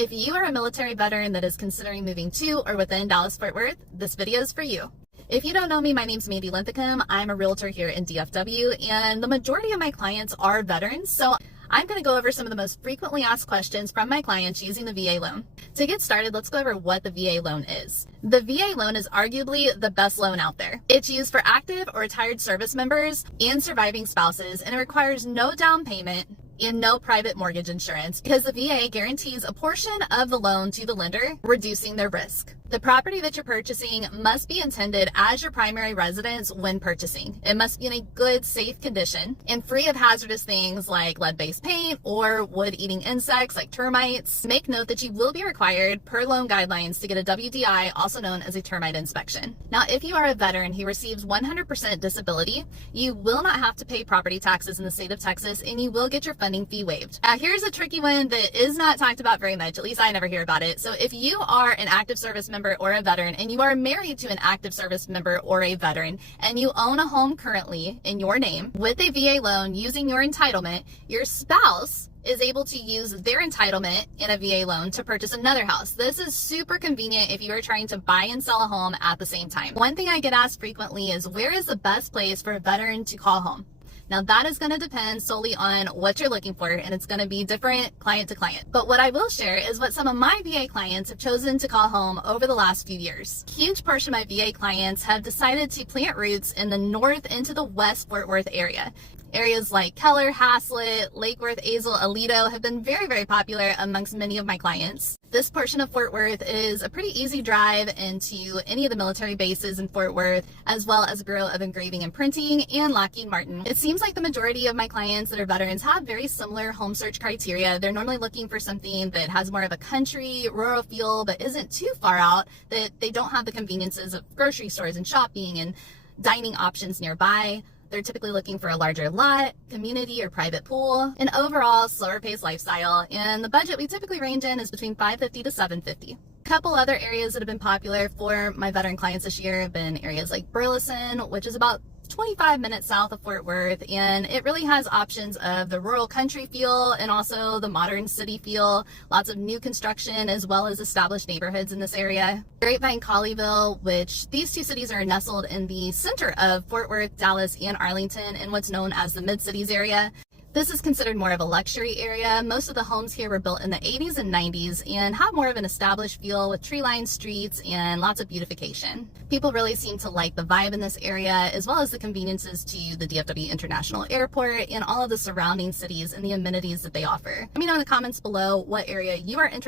If you are a military veteran that is considering moving to or within Dallas-Fort Worth, this video is for you. If you don't know me, my name's Mandy Linthicum. I'm a realtor here in DFW, and the majority of my clients are veterans, so I'm going to go over some of the most frequently asked questions from my clients using the VA loan. To get started, let's go over what the VA loan is. The VA loan is arguably the best loan out there. It's used for active or retired service members and surviving spouses, and it requires no down payment and no private mortgage insurance because the VA guarantees a portion of the loan to the lender, reducing their risk. The property that you're purchasing must be intended as your primary residence when purchasing. It must be in a good, safe condition and free of hazardous things like lead-based paint or wood-eating insects like termites. Make note that you will be required, per loan guidelines, to get a WDI, also known as a termite inspection. Now, if you are a veteran who receives 100% disability, you will not have to pay property taxes in the state of Texas, and you will get your funding fee waived. Now, here's a tricky one that is not talked about very much, at least I never hear about it. So if you are an active service member or a veteran, and you are married to an active service member or a veteran, and you own a home currently in your name with a VA loan using your entitlement, your spouse is able to use their entitlement in a VA loan to purchase another house. This is super convenient if you are trying to buy and sell a home at the same time. One thing I get asked frequently is, where is the best place for a veteran to call home? Now, that is going to depend solely on what you're looking for, and it's going to be different client to client. But what I will share is what some of my VA clients have chosen to call home over the last few years. A huge portion of my VA clients have decided to plant roots in the north into the West Fort Worth area. Areas like Keller, Haslett, Lake Worth, Azle, Aledo have been very, very popular amongst many of my clients. This portion of Fort Worth is a pretty easy drive into any of the military bases in Fort Worth, as well as a Bureau of Engraving and Printing and Lockheed Martin. It seems like the majority of my clients that are veterans have very similar home search criteria. They're normally looking for something that has more of a country, rural feel, but isn't too far out, that they don't have the conveniences of grocery stores and shopping and dining options nearby. They're typically looking for a larger lot, community or private pool, an overall slower paced lifestyle, and the budget we typically range in is between $550 to $750. A couple other areas that have been popular for my veteran clients this year have been areas like Burleson, which is about 25 minutes south of Fort Worth, and it really has options of the rural country feel and also the modern city feel. Lots of new construction as well as established neighborhoods in this area. Grapevine, Colleyville, which these two cities are nestled in the center of Fort Worth, Dallas, and Arlington in what's known as the Mid-Cities area. This is considered more of a luxury area. Most of the homes here were built in the 80s and 90s and have more of an established feel with tree-lined streets and lots of beautification. People really seem to like the vibe in this area, as well as the conveniences to the DFW International Airport and all of the surrounding cities and the amenities that they offer. Let me know in the comments below what area you are interested in.